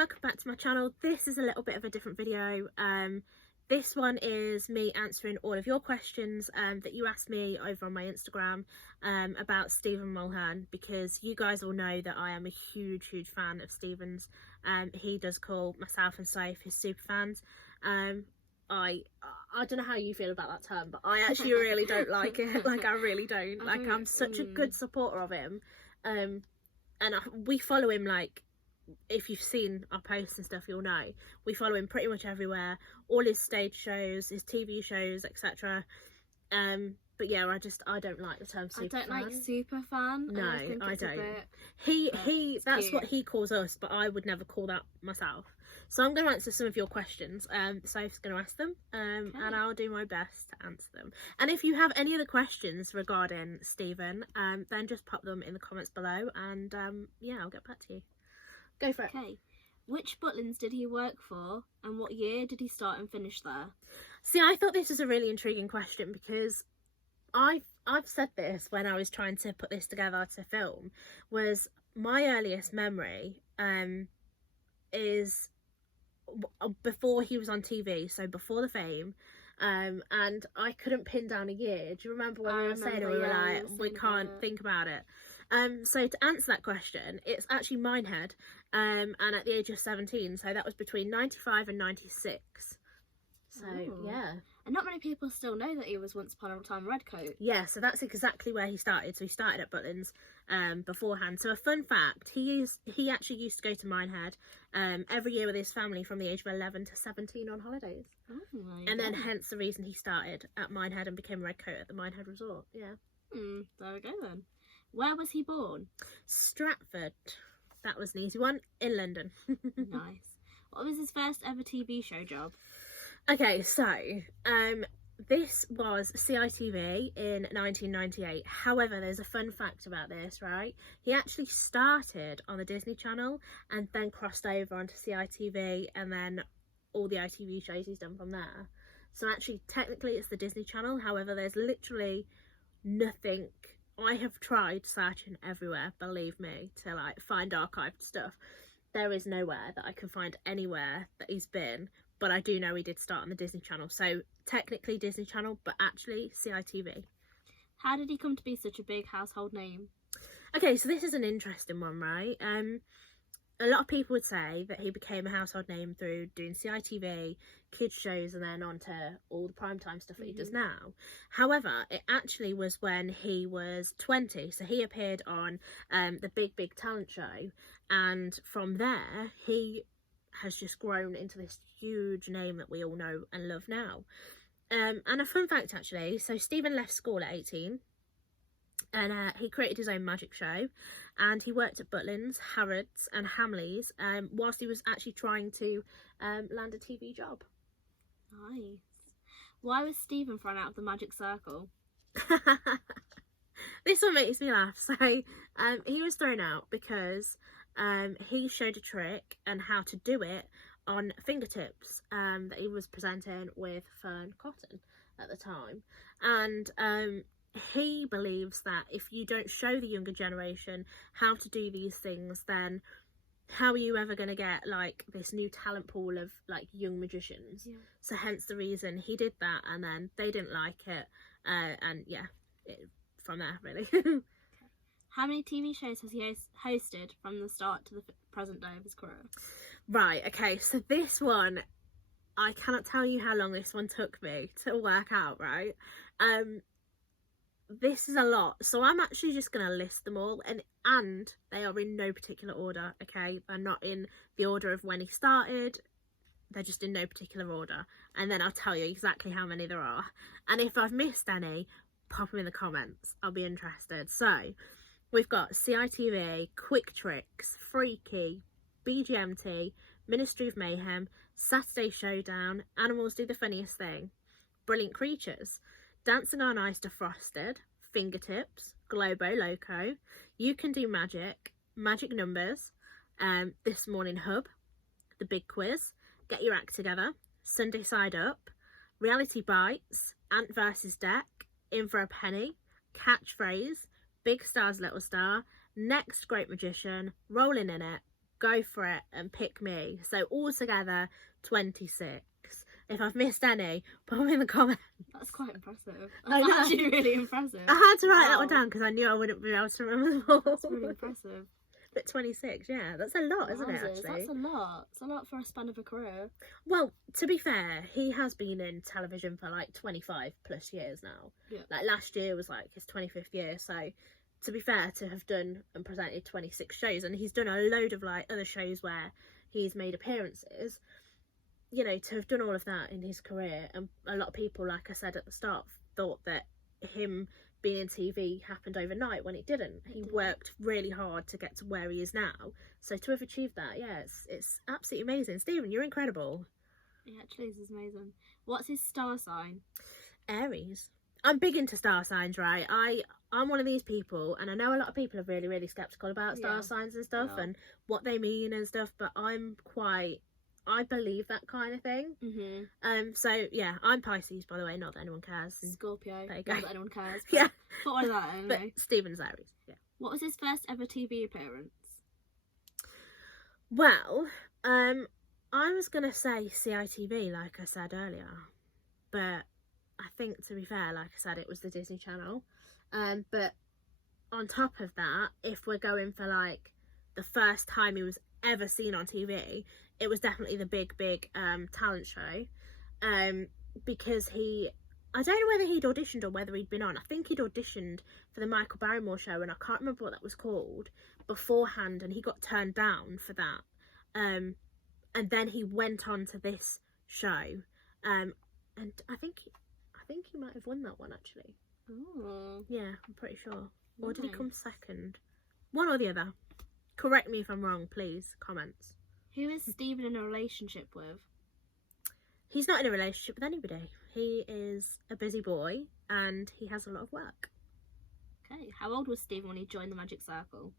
welcome back to my channel. This is a little bit of a different video. This one is me answering all of your questions that you asked me over on my Instagram about Stephen Mulhern, because you guys all know that I am a huge fan of Stephen's. He does call myself and Saif his super fans. I don't know how you feel about that term, but I actually really don't like it. Like, I really don't. Like, I'm such a good supporter of him. And we follow him, like, if you've seen our posts and stuff, you'll know we follow him pretty much everywhere, all his stage shows, his TV shows, etc. But yeah, I don't like the term super fan. I don't like super fan. No, I don't. That's cute. What he calls us, but I would never call that myself. So I'm going to answer some of your questions. Soph's going to ask them, and I'll do my best to answer them. And if you have any other questions regarding Stephen, then just pop them in the comments below, and yeah, I'll get back to you. Go for it. Okay. Which Butlins did he work for, and what year did he start and finish there? See, I thought this was a really intriguing question, because I've said this when I was trying to put this together to film, was my earliest memory is before he was on TV, so before the fame, and I couldn't pin down a year. Do you remember when we were saying it? We were like, we can't think about it. So to answer that question, it's actually Minehead, and at the age of 17, so that was between 95 and 96. So yeah, and not many people still know that he was once upon a time Redcoat. Yeah, so that's exactly where he started. So he started at Butlins beforehand. So a fun fact, he actually used to go to Minehead every year with his family from the age of 11 to 17 on holidays. And then hence the reason he started at Minehead and became Redcoat at the Minehead Resort. Yeah. There we go then. Where was he born? Stratford. That was an easy one. In London. Nice. What was his first ever TV show job? Okay, so this was CITV in 1998. However, there's a fun fact about this, right? He actually started on the Disney Channel and then crossed over onto CITV, and then all the ITV shows he's done from there. So actually, technically, it's the Disney Channel. However, there's literally nothing. I have tried searching everywhere, believe me, to like find archived stuff. There is nowhere that I can find anywhere that he's been, but I do know he did start on the Disney Channel. So technically Disney Channel, but actually CITV. How did he come to be such a big household name? Okay, so this is an interesting one, right? A lot of people would say that he became a household name through doing CITV, kids shows, and then on to all the primetime stuff that he does now. However, it actually was when he was 20. So he appeared on the Big Talent Show. And from there, he has just grown into this huge name that we all know and love now. And a fun fact, actually. So Stephen left school at 18. And he created his own magic show, and he worked at Butlins, Harrods and Hamleys whilst he was actually trying to land a TV job. Nice. Why was Stephen thrown out of the magic circle? This one makes me laugh. So he was thrown out because he showed a trick and how to do it on fingertips that he was presenting with Fern Cotton at the time. And he believes that if you don't show the younger generation how to do these things, then how are you ever going to get like this new talent pool of like young magicians? So hence the reason he did that, and then they didn't like it, and yeah, from there really. How many TV shows has he hosted from the start to the present day of his career? Right, okay, so this one, I cannot tell you how long this one took me to work out, right? This is a lot, so I'm actually just going to list them all, and they are in no particular order, okay? They're not in the order of when he started, they're just in no particular order, and then I'll tell you exactly how many there are. And if I've missed any, pop them in the comments, I'll be interested. So, we've got CITV, Quick Tricks, Freaky, BGMT, Ministry of Mayhem, Saturday Showdown, Animals Do the Funniest Thing, Brilliant Creatures, Dancing on Ice Defrosted, Fingertips, Globo Loco, You Can Do Magic, Magic Numbers, This Morning Hub, The Big Quiz, Get Your Act Together, Sunday Side Up, Reality Bites, Ant vs Deck, In for a Penny, Catchphrase, Big Star's Little Star, Next Great Magician, Rolling in It, go for it and pick me. So altogether 26. If I've missed any, put them in the comments. That's quite impressive. I That's know. actually really impressive. I had to write that one Wow. down because I knew I wouldn't be able to remember them all. That's really impressive. But 26, yeah, that's a lot, isn't it, Wowzers, actually? That's a lot. It's a lot for a span of a career. Well, to be fair, he has been in television for like 25 plus years now. Yeah. Like last year was like his 25th year, so to be fair, to have done and presented 26 shows, and he's done a load of like other shows where he's made appearances, you know, to have done all of that in his career. And a lot of people, like I said at the start, thought that him being in TV happened overnight, when it didn't. He worked really hard to get to where he is now. So to have achieved that, yeah, it's absolutely amazing. Stephen, you're incredible. Yeah, actually, this is amazing. What's his star sign? Aries. I'm big into star signs, right? I'm one of these people, and I know a lot of people are really, really skeptical about star signs and stuff and what they mean and stuff, but I believe that kind of thing. So yeah, I'm Pisces, by the way, not that anyone cares. Scorpio. There you go. Not that anyone cares. Yeah. Thought one of that anyway. But Stephen's Aries, yeah. What was his first ever TV appearance? Well, I was gonna say CITV, like I said earlier, but I think, to be fair, like I said, it was the Disney Channel. But on top of that, if we're going for like the first time he was ever seen on TV, it was definitely the big talent show. Because I don't know whether he'd auditioned or whether he'd been on. I think he'd auditioned for the Michael Barrymore show, and I can't remember what that was called beforehand, and he got turned down for that. And then he went on to this show, and I think he might have won that one, actually. Oh. Yeah, I'm pretty sure. Or did he come second? One or the other. Correct me if I'm wrong, please. Comments. Who is Stephen in a relationship with? He's not in a relationship with anybody. He is a busy boy and he has a lot of work. Okay, how old was Stephen when he joined the Magic Circle?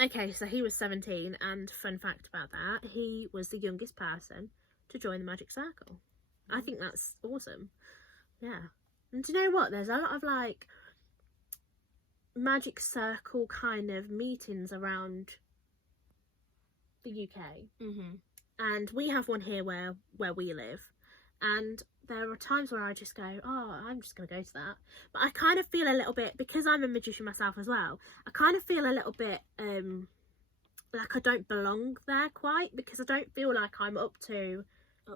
Okay, so he was 17, and fun fact about that, he was the youngest person to join the Magic Circle. I think that's awesome. Yeah. And do you know what? There's a lot of like Magic Circle kind of meetings around the UK. And we have one here where we live. And there are times where I just go, oh, I'm just going to go to that. But I kind of feel a little bit, because I'm a magician myself as well, I kind of feel a little bit like I don't belong there quite, because I don't feel like I'm up to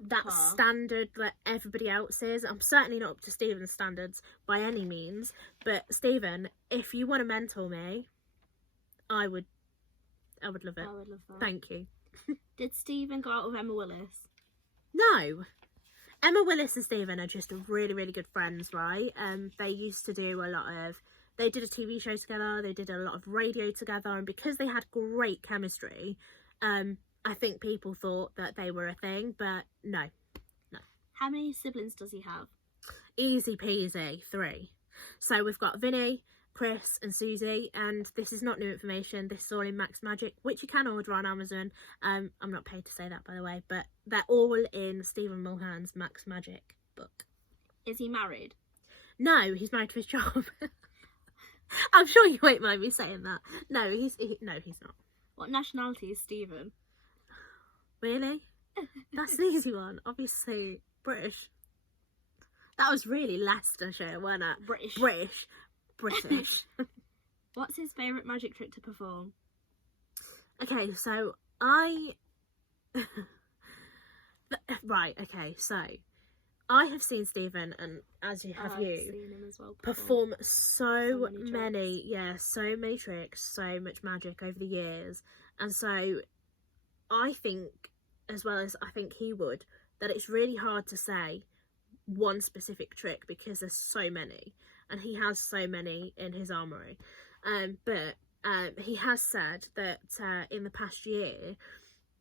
that standard that everybody else is. I'm certainly not up to Stephen's standards by any means. But Stephen, if you want to mentor me, I would love it. I would love that. Thank you. Did Stephen go out with Emma Willis? No. Emma Willis and Stephen are just really, really good friends, right? They used to do they did a TV show together, they did a lot of radio together, and because they had great chemistry, I think people thought that they were a thing, but no. How many siblings does he have? Easy peasy, 3. So we've got Vinny, Chris and Susie, and this is not new information, this is all in Max Magic, which you can order on Amazon. I'm not paid to say that, by the way, but they're all in Stephen Mulhern's Max Magic book. Is he married? No, he's married to his job. I'm sure you won't mind me saying that. No, he's not. What nationality is Stephen? Really? That's an easy one. Obviously British. That was really Leicestershire, wasn't it? British. What's his favourite magic trick to perform? Okay, so so I have seen Stephen, and as you have I've seen him as well perform so many tricks, so much magic over the years. And so I think, as well as I think he would, that it's really hard to say one specific trick because there's so many, and he has so many in his armoury. But he has said that in the past year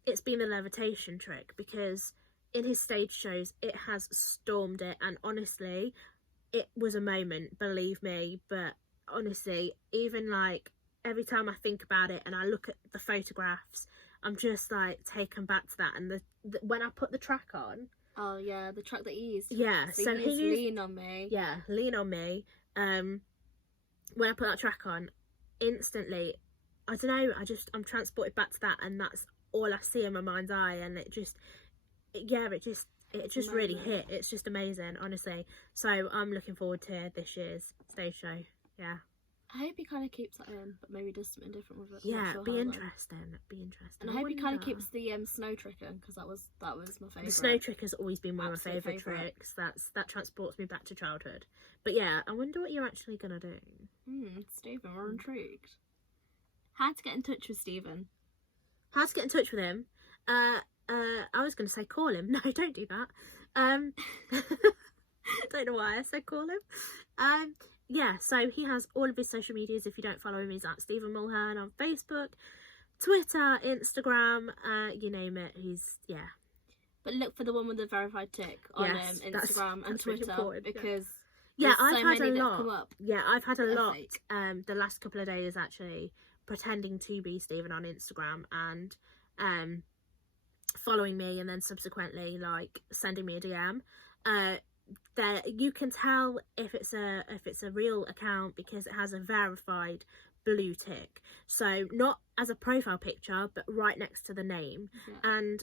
it's been the levitation trick, because in his stage shows it has stormed it, and honestly it was a moment, believe me. But honestly, even like every time I think about it and I look at the photographs, I'm just like taken back to that. And the when I put the track on, oh yeah, the track that he used, so he used Lean on Me. Yeah, Lean on Me. When I put that track on, instantly, I don't know, I'm transported back to that, and that's all I see in my mind's eye, and it just really hit. It's just amazing, honestly. So I'm looking forward to this year's stage show. Yeah. I hope he kind of keeps that in, but maybe does something different with it. Yeah, sure be how, interesting. Be interesting. And I hope he kind of keeps the snow tricker, because that was my favourite. The snow trick has always been one of my favourite tricks. That transports me back to childhood. But yeah, I wonder what you're actually gonna do. Stephen, we're intrigued. How to get in touch with Stephen? How to get in touch with him? I was gonna say call him. No, don't do that. Don't know why I said call him. Yeah, so he has all of his social medias. If you don't follow him, he's at Stephen Mulhern on Facebook, Twitter, Instagram, you name it. But look for the one with the verified tick on Instagram and Twitter, really because I've had a lot. Come up. Yeah, I've had a lot. The last couple of days actually, pretending to be Stephen on Instagram and following me, and then subsequently like sending me a DM. That you can tell if it's a real account because it has a verified blue tick, so not as a profile picture but right next to the name. And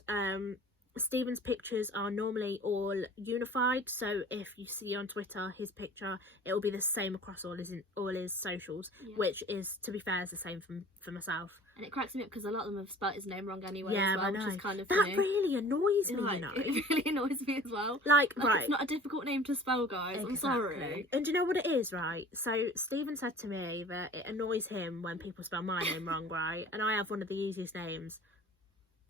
Stephen's pictures are normally all unified, so if you see on Twitter his picture, it will be the same across all his socials, which is, to be fair, is the same for myself. And it cracks me up because a lot of them have spelt his name wrong anyway, yeah, as well, I know. Which is kind of funny. That really annoys me, like, you know. It really annoys me as well. Right. It's not a difficult name to spell, guys. Exactly. I'm sorry. And do you know what it is, right? So Stephen said to me that it annoys him when people spell my name wrong, right? And I have one of the easiest names.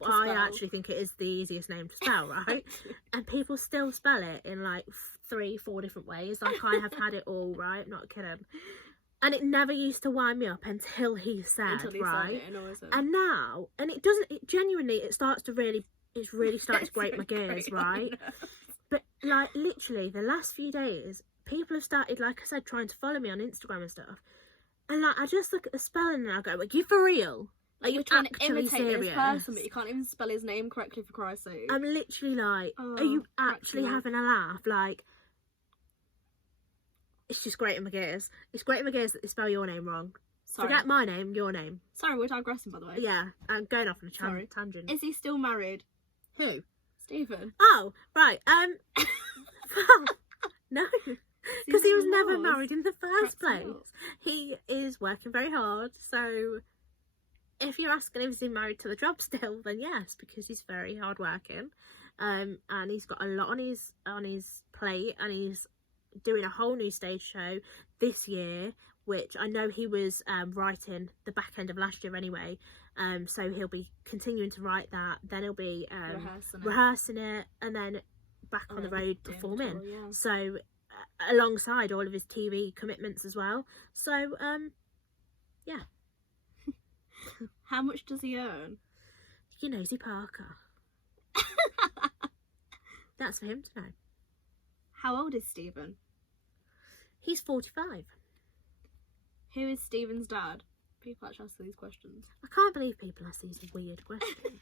I actually think it is the easiest name to spell, right? And people still spell it in like 3-4 different ways. Like I have had it all, right? I'm not kidding. And it never used to wind me up until he said, right? And now, and it doesn't, it genuinely, it's really starting to grate my gears, right? But like literally the last few days, people have started, like I said, trying to follow me on Instagram and stuff. And like, I just look at the spelling and I go, like, you for real? Are you trying to imitate serious? This person, but you can't even spell his name correctly, for Christ's sake. I'm literally like, are you actually having a laugh? Like, it's just grating my gears. It's grating my gears that they spell your name wrong. Sorry. Forget my name, your name. Sorry, we're digressing, by the way. Yeah, I'm going off on a tangent. Is he still married? Who? Stephen. Oh, right. Well, no. Because he was never married in the first place. He is working very hard, so if you're asking if he's married to the job still, then yes, because he's very hard working, and he's got a lot on his plate, and he's doing a whole new stage show this year, which I know he was writing the back end of last year anyway, so he'll be continuing to write that, then he'll be rehearsing it, and then back on the road performing, so alongside all of his TV commitments as well. So yeah. How much does he earn? You nosy Parker. That's for him to know. How old is Stephen? He's 45. Who is Stephen's dad? People actually ask these questions. I can't believe people ask these weird questions.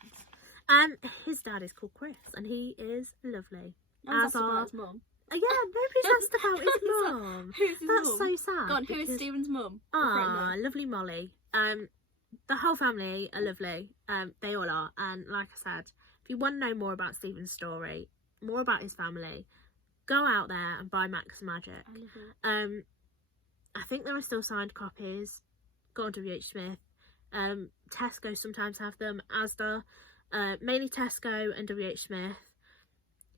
His dad is called Chris, and he is lovely. As about his mum. Yeah, nobody's asked about his mum. Who's his That's mum? so sad. God, who is Stephen's mum? Ah, lovely Molly. The whole family are lovely. They all are. And like I said, if you want to know more about Stephen's story, more about his family, go out there and buy Max Magic. I think there are still signed copies. Go on to WH Smith. Tesco sometimes have them. Asda, mainly Tesco and WH Smith.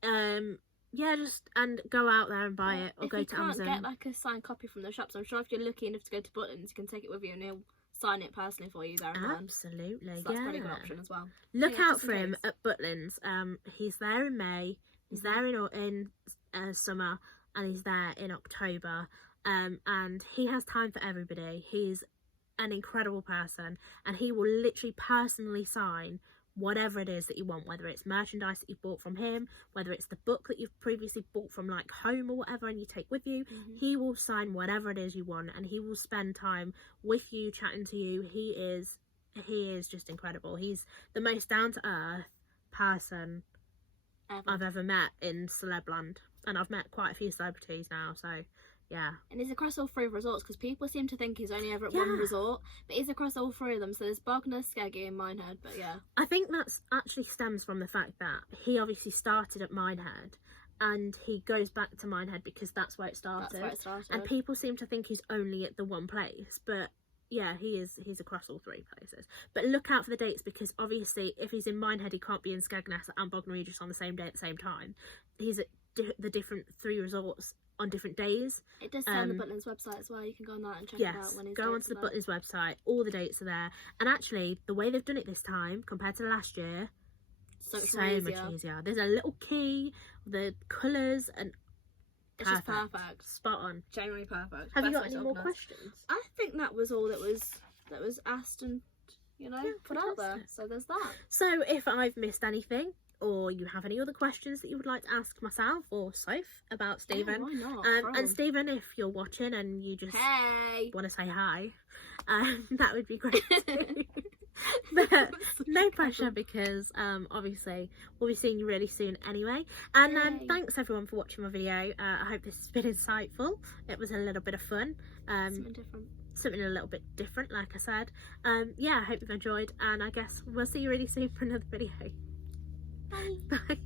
Yeah, and go out there and buy it, or go to Amazon. If you can't get like a signed copy from the shops, I'm sure if you're lucky enough to go to Butlins, you can take it with you and he'll sign it personally for you there and then. Absolutely, so that's a pretty good option as well. Look out for him at Butlins. He's there in May, he's there in summer, and he's there in October. And he has time for everybody. He's an incredible person, and he will literally personally sign whatever it is that you want, whether it's merchandise that you've bought from him, whether it's the book that you've previously bought from like home or whatever and you take with you. He will sign whatever it is you want, and he will spend time with you, chatting to you. He is just incredible. He's the most down-to-earth person I've ever met in Celebland, and I've met quite a few celebrities now, so Yeah. And he's across all 3 resorts, because people seem to think he's only ever at Yeah. one resort, but he's across all 3 of them. So there's Bognor, Skeggy and Minehead, but yeah. I think that's actually stems from the fact that he obviously started at Minehead and he goes back to Minehead because that's where it started. That's where it started. And people seem to think he's only at the one place, but yeah, he's across all 3 places. But look out for the dates, because obviously if he's in Minehead, he can't be in Skegness and Bognor Regis on the same day at the same time. He's at the different 3 resorts on different days. It does say on the Butlins website as well. You can go on that and check it out when he's go onto the Butlins website. All the dates are there. And actually, the way they've done it this time compared to last year, so much easier. There's a little key, the colours, and it's just perfect. Spot on. Genuinely perfect. Have you got any more questions? I think that was all that was asked and put out there. So there's that. So if I've missed anything, or you have any other questions that you would like to ask myself or Soph about Stephen, why not? And Stephen, if you're watching and you just want to say hi, that would be great too. But no pressure, because obviously we'll be seeing you really soon anyway. And thanks everyone for watching my video. I hope this has been insightful. It was a little bit of fun. Something a little bit different, like I said. Yeah, I hope you've enjoyed, and I guess we'll see you really soon for another video. Bye. Bye.